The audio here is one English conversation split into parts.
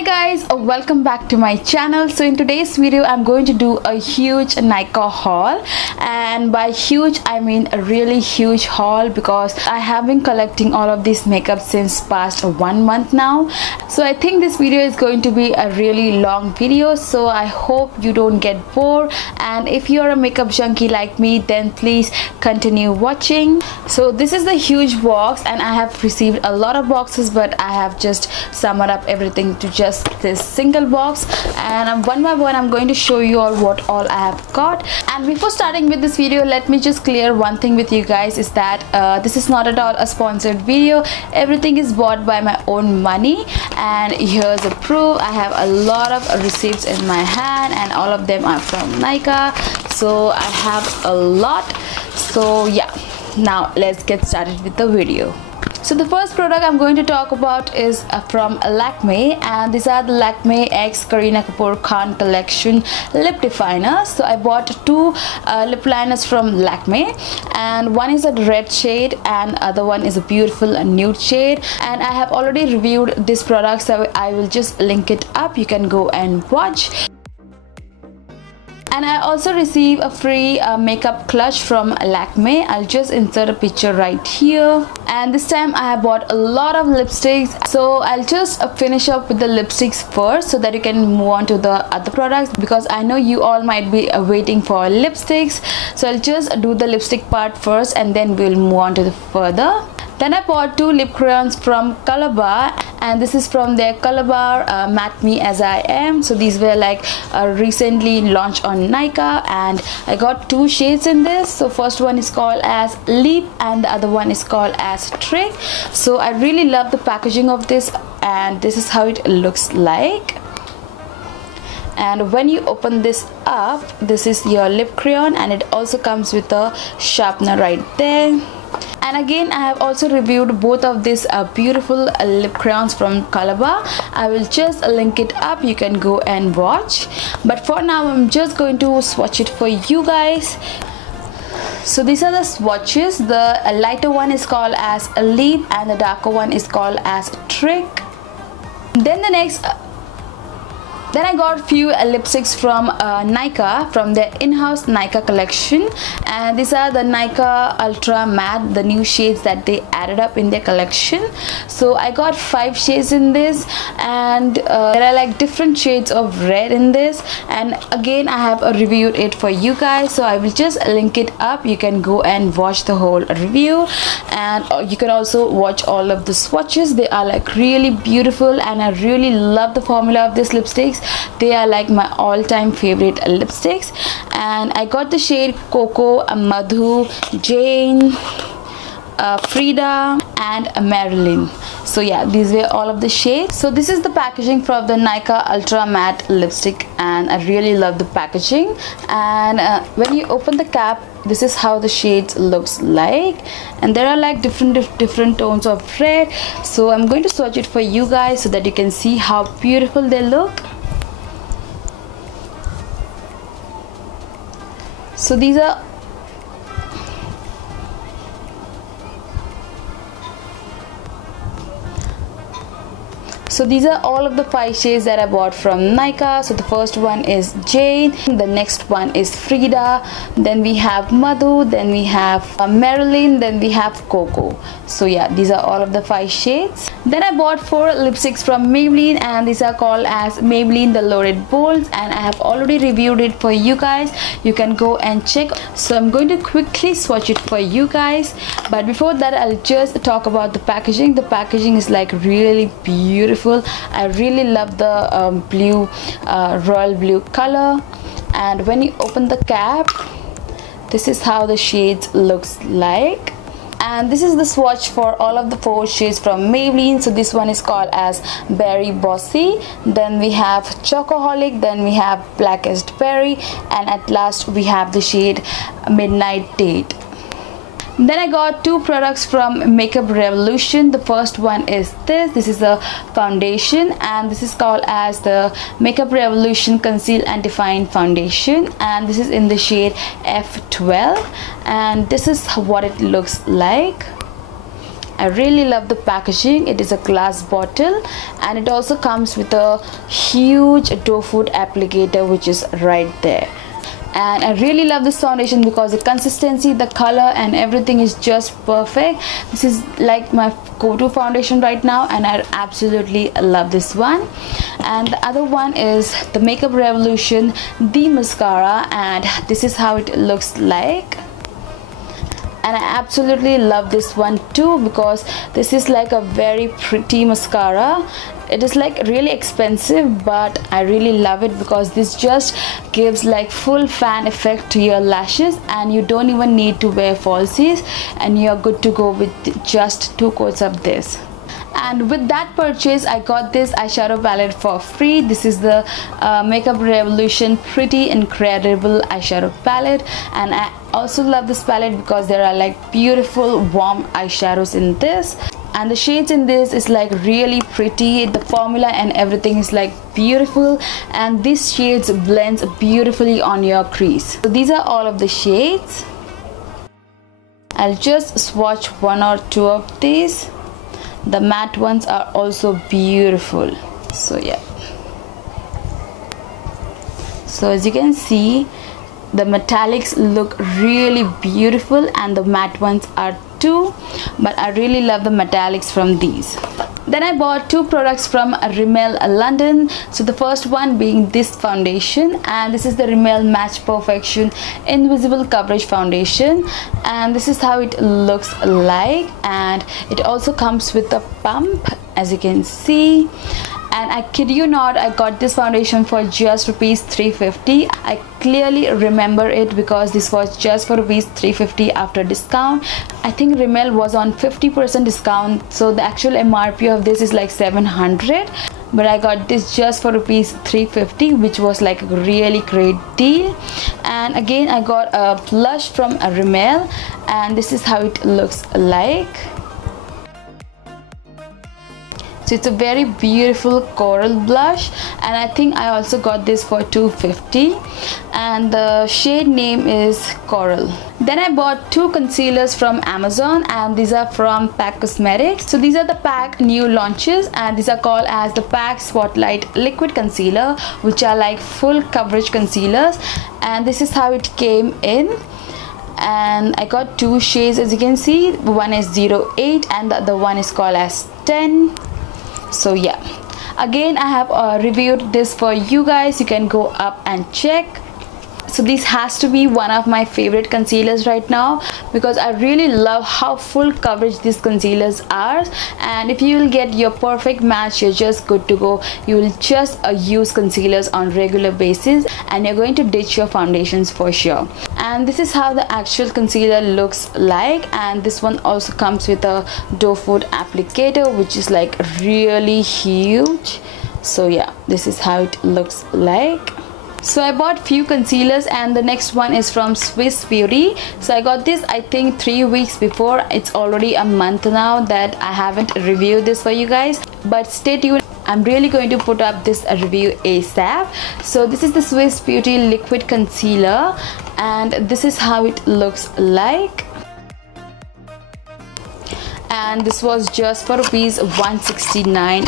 Hi guys, welcome back to my channel. So in today's video I'm going to do a huge Nykaa haul, and by huge I mean a really huge haul because I have been collecting all of this makeup since past 1 month now. So I think this video is going to be a really long video, so I hope you don't get bored, and if you're a makeup junkie like me then please continue watching. So this is the huge box and I have received a lot of boxes, but I have just summed up everything to just this single box, and one by one I'm going to show you all what all I have got. And before starting with this video, let me just clear one thing with you guys, is that this is not at all a sponsored video. Everything is bought by my own money, and here's a proof. I have a lot of receipts in my hand and all of them are from Nykaa, so I have a lot. So yeah, now let's get started with the video. So the first product I'm going to talk about is from Lakme, and these are the Lakme X Kareena Kapoor Khan collection lip definer. So I bought two lip liners from Lakme, and one is a red shade and other one is a beautiful nude shade, and I have already reviewed this product, so I will just link it up. You can go and watch. And I also received a free makeup clutch from Lakme. I'll just insert a picture right here. And this time I have bought a lot of lipsticks, so I'll just finish up with the lipsticks first so that you can move on to the other products, because I know you all might be waiting for lipsticks. So I'll just do the lipstick part first and then we'll move on to the further. Then I bought two lip crayons from Calabar, and this is from their Calabar Matte Me As I Am. So these were like recently launched on Nykaa, and I got two shades in this. So first one is called as Leap and the other one is called as Trick. So I really love the packaging of this, and this is how it looks like. And when you open this up, this is your lip crayon, and it also comes with a sharpener right there. And again, I have also reviewed both of these beautiful lip crayons from Calabar. I will just link it up. You can go and watch. But for now, I'm just going to swatch it for you guys. So these are the swatches. The lighter one is called as Leap and the darker one is called as Trick. Then I got few lipsticks from Nykaa, from their in-house Nykaa collection, and these are the Nykaa Ultra Matte, the new shades that they added up in their collection. So I got 5 shades in this, and there are like different shades of red in this, and again I have reviewed it for you guys, so I will just link it up. You can go and watch the whole review, and you can also watch all of the swatches. They are like really beautiful, and I really love the formula of these lipsticks. They are like my all-time favorite lipsticks, and I got the shade Coco, Madhu, Jane, Frida and Marilyn. So yeah, these were all of the shades. So this is the packaging from the Nykaa Ultra Matte lipstick, and I really love the packaging. And when you open the cap, this is how the shades looks like, and there are like different tones of red. So I'm going to swatch it for you guys so that you can see how beautiful they look. So these are all of the 5 shades that I bought from Nykaa. So the first one is Jane, the next one is Frida, then we have Madhu, then we have Marilyn, then we have Coco. So yeah, these are all of the 5 shades. Then I bought 4 lipsticks from Maybelline, and these are called as Maybelline the Loaded Bolts, and I have already reviewed it for you guys. You can go and check. So I'm going to quickly swatch it for you guys, but before that I'll just talk about the packaging. The packaging is like really beautiful. I really love the blue, royal blue color, and when you open the cap, this is how the shades looks like. And this is the swatch for all of the 4 shades from Maybelline. So this one is called as Berry Bossy, then we have Chocoholic, then we have Blackest Berry, and at last we have the shade Midnight Date. Then I got 2 products from Makeup Revolution. The first one is this is a foundation, and this is called as the Makeup Revolution Conceal and Define Foundation, and this is in the shade F12, and this is what it looks like. I really love the packaging. It is a glass bottle and it also comes with a huge doe foot applicator which is right there. And I really love this foundation because the consistency, the color and everything is just perfect. This is like my go-to foundation right now and I absolutely love this one. And the other one is the Makeup Revolution The Mascara, and this is how it looks like. And I absolutely love this one too because this is like a very pretty mascara. It is like really expensive, but I really love it because this just gives like full fan effect to your lashes and you don't even need to wear falsies and you're good to go with just 2 coats of this. And with that purchase I got this eyeshadow palette for free. This is the Makeup Revolution Pretty Incredible eyeshadow palette, and I also love this palette because there are like beautiful warm eyeshadows in this, and the shades in this is like really pretty. The formula and everything is like beautiful, and these shades blends beautifully on your crease. So these are all of the shades. I'll just swatch 1 or 2 of these. The matte ones are also beautiful. So yeah, so as you can see, the metallics look really beautiful and the matte ones are too, but I really love the metallics from these. Then I bought 2 products from Rimmel London. So the first one being this foundation, and this is the Rimmel Match Perfection Invisible Coverage Foundation, and this is how it looks like, and it also comes with a pump as you can see. And I kid you not, I got this foundation for just rupees 350. I clearly remember it because this was just for rupees 350 after discount. I think Rimmel was on 50% discount, so the actual MRP of this is like 700, but I got this just for rupees 350, which was like a really great deal. And again I got a blush from Rimmel, and this is how it looks like. So it's a very beautiful coral blush, and I think I also got this for 250, and the shade name is Coral. Then I bought 2 concealers from Amazon, and these are from PAC Cosmetics. So these are the PAC new launches, and these are called as the PAC Spotlight Liquid Concealer, which are like full coverage concealers, and this is how it came in. And I got 2 shades as you can see. One is 08 and the other one is called as 10. So yeah, again I have reviewed this for you guys. You can go up and check. So this has to be one of my favorite concealers right now because I really love how full coverage these concealers are, and if you will get your perfect match, you're just good to go. You will just use concealers on regular basis and you're going to ditch your foundations for sure. And this is how the actual concealer looks like, and this one also comes with a doe foot applicator which is like really huge. So yeah, this is how it looks like. So I bought few concealers, and the next one is from Swiss Beauty. So I got this I think 3 weeks before. It's already a month now that I haven't reviewed this for you guys, but stay tuned. I'm really going to put up this review ASAP. So this is the Swiss Beauty liquid concealer, and this is how it looks like. And this was just for rupees 169.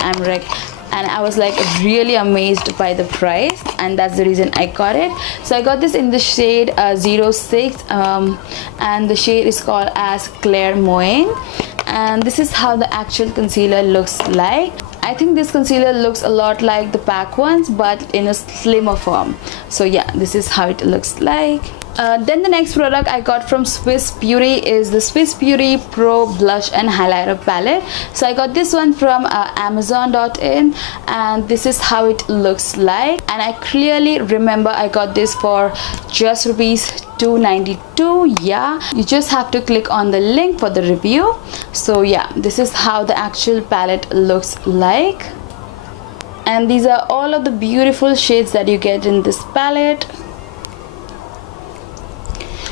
And I was like really amazed by the price, and that's the reason I got it. So I got this in the shade 06, and the shade is called as Claire Moine, and this is how the actual concealer looks like. I think this concealer looks a lot like the PAC ones, but in a slimmer form. So yeah, this is how it looks like. Then the next product I got from Swiss Beauty is the Swiss Beauty Pro Blush and Highlighter Palette. So I got this one from Amazon.in, and this is how it looks like. And I clearly remember I got this for just rupees 292. Yeah, you just have to click on the link for the review. So yeah, this is how the actual palette looks like, and these are all of the beautiful shades that you get in this palette.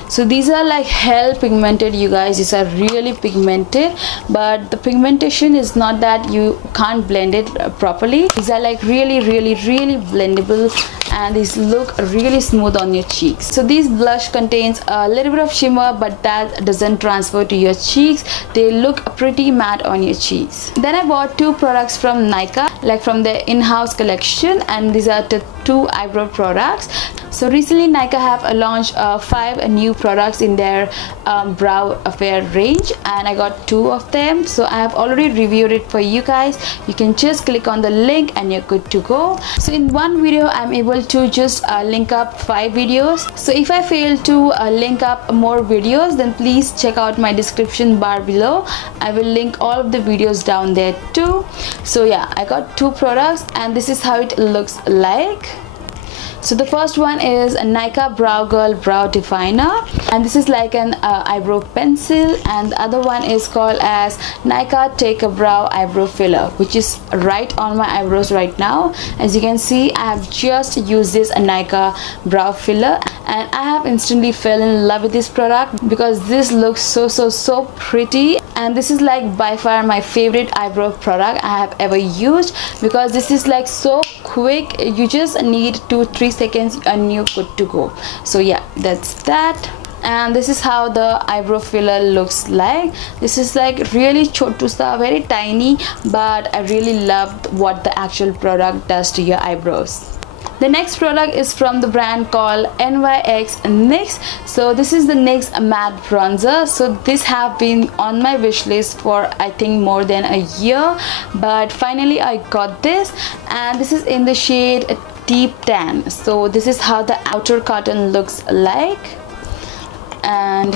So these are like hell pigmented, you guys. These are really pigmented, but the pigmentation is not that you can't blend it properly. These are like really blendable, and these look really smooth on your cheeks. So this blush contains a little bit of shimmer, but that doesn't transfer to your cheeks. They look pretty matte on your cheeks. Then I bought two products from Nykaa, like from their in-house collection, and these are the two eyebrow products. So recently Nykaa have launched 5 new products in their brow affair range, and I got 2 of them. So I have already reviewed it for you guys. You can just click on the link and you're good to go. So in one video I'm able to just link up 5 videos. So if I fail to link up more videos, then please check out my description bar below. I will link all of the videos down there too. So yeah, I got 2 products and this is how it looks like. So the first one is a Nykaa Brow Girl Brow Definer, and this is like an eyebrow pencil, and the other one is called as Nykaa Take a Brow Eyebrow Filler, which is right on my eyebrows right now. As you can see, I have just used this Nykaa brow filler and I have instantly fell in love with this product because this looks so pretty, and this is like by far my favorite eyebrow product I have ever used because this is like so quick. You just need 2-3 seconds and you're good to go. So yeah, that's that. And this is how the eyebrow filler looks like. This is like really chotu sa, very tiny, but I really love what the actual product does to your eyebrows. The next product is from the brand called NYX NYX. So this is the NYX matte bronzer. So this have been on my wish list for I think more than a year, but finally I got this, and this is in the shade Deep Tan. So this is how the outer carton looks like, and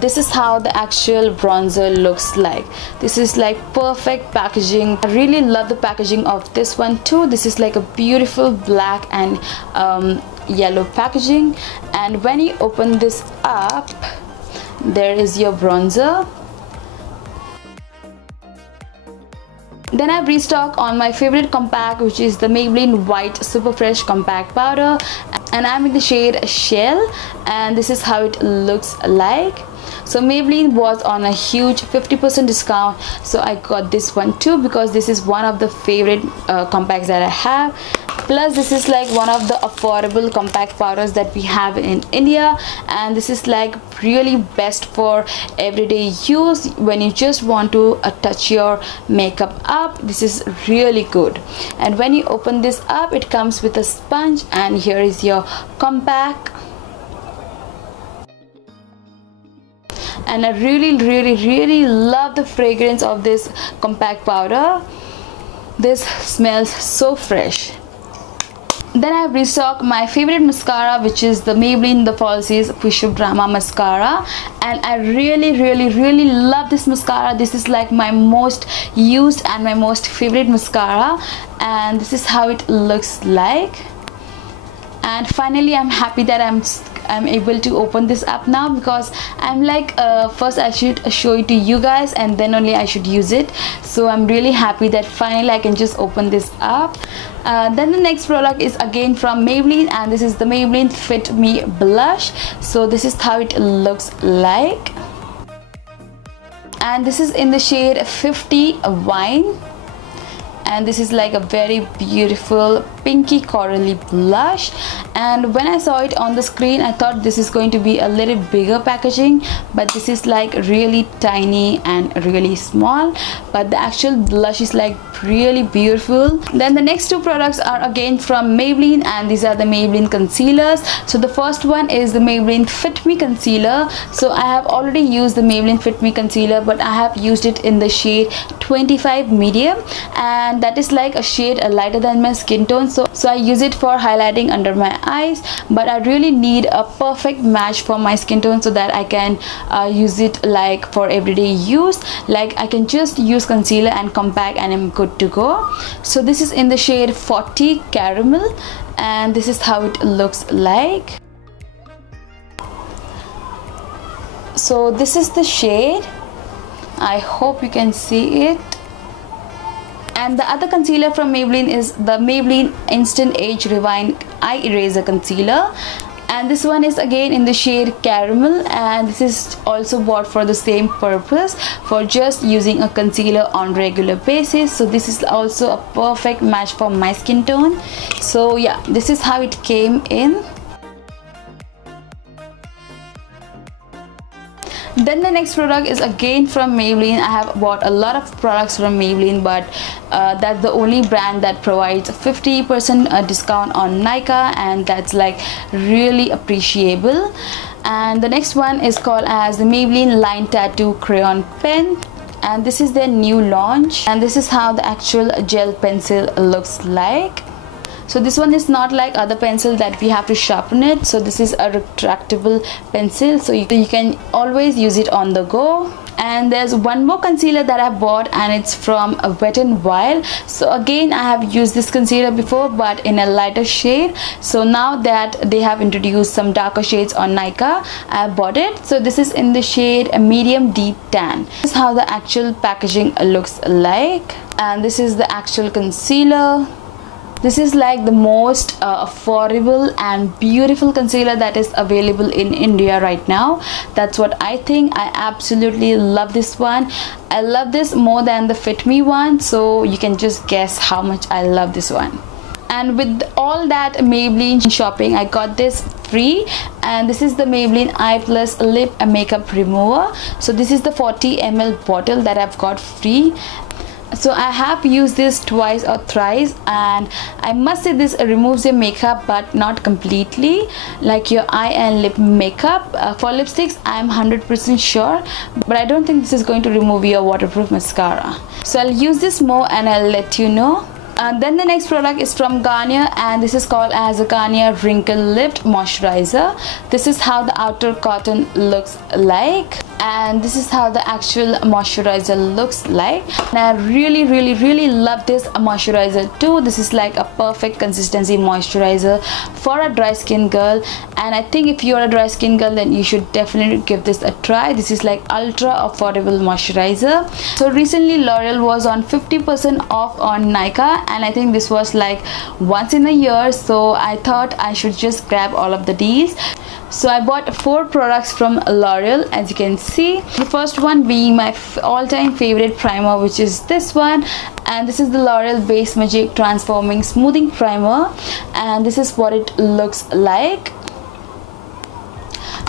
this is how the actual bronzer looks like. This is like perfect packaging. I really love the packaging of this one too. This is like a beautiful black and yellow packaging, and when you open this up, there is your bronzer. Then I've restocked on my favorite compact, which is the Maybelline White Super Fresh Compact Powder, and I'm in the shade Shell, and this is how it looks like. So Maybelline was on a huge 50% discount, so I got this one too because this is one of the favorite compacts that I have. Plus this is like one of the affordable compact powders that we have in India, and this is like really best for everyday use when you just want to touch your makeup up. This is really good. And when you open this up, it comes with a sponge, and here is your compact. And I really love the fragrance of this compact powder. This smells so fresh. Then I have restocked my favorite mascara, which is the Maybelline The Falsies Push Up Drama Mascara, and I really love this mascara. This is like my most used and my most favorite mascara, and this is how it looks like. And finally I'm happy that I'm able to open this up now because I'm like first I should show it to you guys and then only I should use it. So I'm really happy that finally I can just open this up. Then the next product is again from Maybelline, and this is the Maybelline Fit Me Blush. So this is how it looks like, and this is in the shade 50 Wine, and this is like a very beautiful pinky corally blush. And when I saw it on the screen, I thought this is going to be a little bigger packaging, but this is like really tiny and really small, but the actual blush is like really beautiful. Then the next two products are again from Maybelline, and these are the Maybelline concealers. So the first one is the Maybelline Fit Me concealer. So I have already used the Maybelline Fit Me concealer, but I have used it in the shade 25 medium, and that is like a shade lighter than my skin tone. So I use it for highlighting under my eyes, but I really need a perfect match for my skin tone so that I can use it like for everyday use. Like I can just use concealer and compact and I'm good to go. So this is in the shade 40 Caramel, and this is how it looks like. So this is the shade. I hope you can see it. And the other concealer from Maybelline is the Maybelline Instant Age Rewind Eye Eraser Concealer, And this one is again in the shade Caramel, and this is also bought for the same purpose, for just using a concealer on regular basis. So this is also a perfect match for my skin tone. So yeah, this is how it came in. Then the next product is again from Maybelline. I have bought a lot of products from Maybelline, but that's the only brand that provides 50% discount on Nykaa, and that's like really appreciable. And the next one is called as the Maybelline Line Tattoo Crayon Pen, and this is their new launch, and this is how the actual gel pencil looks like. So this one is not like other pencil that we have to sharpen it. So this is a retractable pencil, so you can always use it on the go. And there's one more concealer that I bought, and it's from Wet n Wild. So again, I have used this concealer before, but in a lighter shade. So now that they have introduced some darker shades on Nykaa, I bought it. So this is in the shade Medium Deep Tan. This is how the actual packaging looks like, and this is the actual concealer. This is like the most affordable and beautiful concealer that is available in India right now. That's what I think. I absolutely love this one. I love this more than the Fit Me one, so you can just guess how much I love this one. And with all that Maybelline shopping, I got this free, and this is the Maybelline Eye Plus Lip Makeup Remover. So this is the 40 ml bottle that I've got free. So I have used this twice or thrice, and I must say this removes your makeup, but not completely, like your eye and lip makeup. For lipsticks, I'm 100% sure, but I don't think this is going to remove your waterproof mascara. So I'll use this more and I'll let you know. Then the next product is from Garnier, and this is called as a Garnier Wrinkle Lift Moisturizer. This is how the outer cotton looks like, and this is how the actual moisturizer looks like. And I really love this moisturizer too. This is like a perfect consistency moisturizer for a dry skin girl, and I think if you're a dry skin girl, then you should definitely give this a try. This is like ultra affordable moisturizer. So recently L'Oreal was on 50% off on Nykaa, and I think this was like once in a year, so I thought I should just grab all of the deals. So I bought 4 products from L'Oreal, as you can see. The first one being my all-time favorite primer, which is this one, and this is the L'Oreal Base Magic Transforming Smoothing Primer, and this is what it looks like.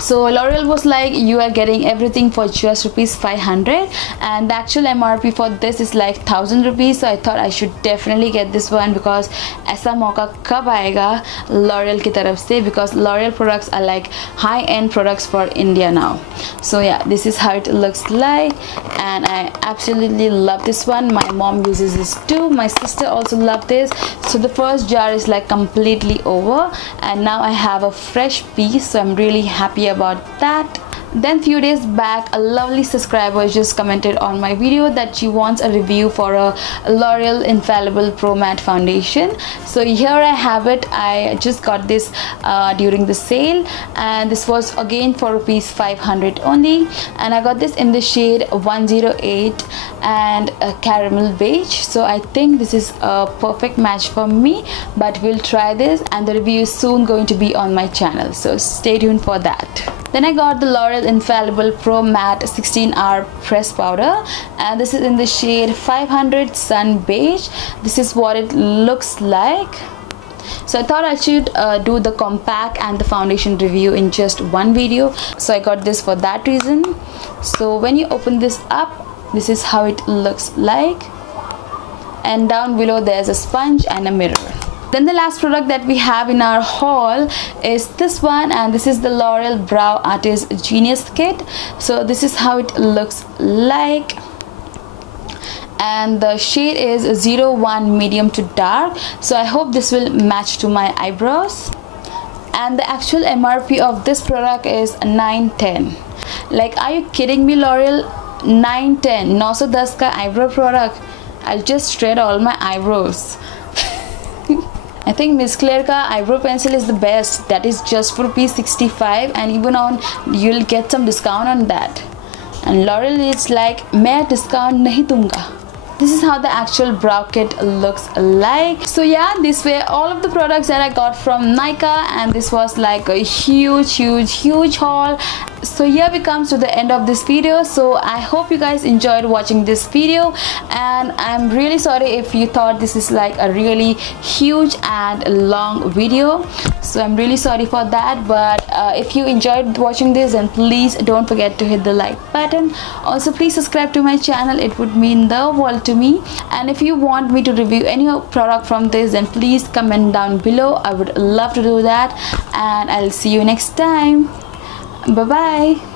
So L'Oreal was like, you are getting everything for just ₹500, and the actual MRP for this is like 1000 rupees. So I thought I should definitely get this one, because ऐसा मौका कब आएगा L'Oreal की तरफ से, because L'Oreal products are like high-end products for India now. So yeah, this is how it looks like, and I absolutely love this one. My mom uses this too. My sister also loved this. So the first jar is like completely over, and now I have a fresh piece, so I'm really happy about that. Then few days back, a lovely subscriber just commented on my video that she wants a review for a L'Oreal Infallible Pro Matte Foundation. So here I have it. I just got this during the sale, and this was again for ₹500 only, and I got this in the shade 108 and Caramel Beige. So I think this is a perfect match for me, but we'll try this, and the review is soon going to be on my channel, so stay tuned for that. Then I got the L'Oreal Infallible Pro Matte 16-hour Press Powder, and this is in the shade 500 Sun Beige. This is what it looks like. So I thought I should do the compact and the foundation review in just one video, so I got this for that reason. So when you open this up, this is how it looks like, and down below there's a sponge and a mirror. Then the last product that we have in our haul is this one, and this is the L'Oreal Brow Artist Genius Kit. So this is how it looks like, and the shade is 01 medium to dark. So I hope this will match to my eyebrows. And the actual MRP of this product is 910. Like, are you kidding me, L'Oreal? 910 910 ka eyebrow product. I'll just shred all my eyebrows. I think Miss Claire ka eyebrow pencil is the best. That is just for ₹65, and even on you'll get some discount on that. And L'Oreal is like, मैं discount नहीं दूंगा. This is how the actual brow kit looks like. So yeah, these were all of the products that I got from Nykaa, and this was like a huge haul. So here we come to the end of this video. So I hope you guys enjoyed watching this video, and I'm really sorry if you thought this is like a really huge and long video. So I'm really sorry for that, but if you enjoyed watching this, then please don't forget to hit the like button. Also, please subscribe to my channel, it would mean the world to me. And if you want me to review any product from this, then please comment down below. I would love to do that, and I'll see you next time. Bye bye.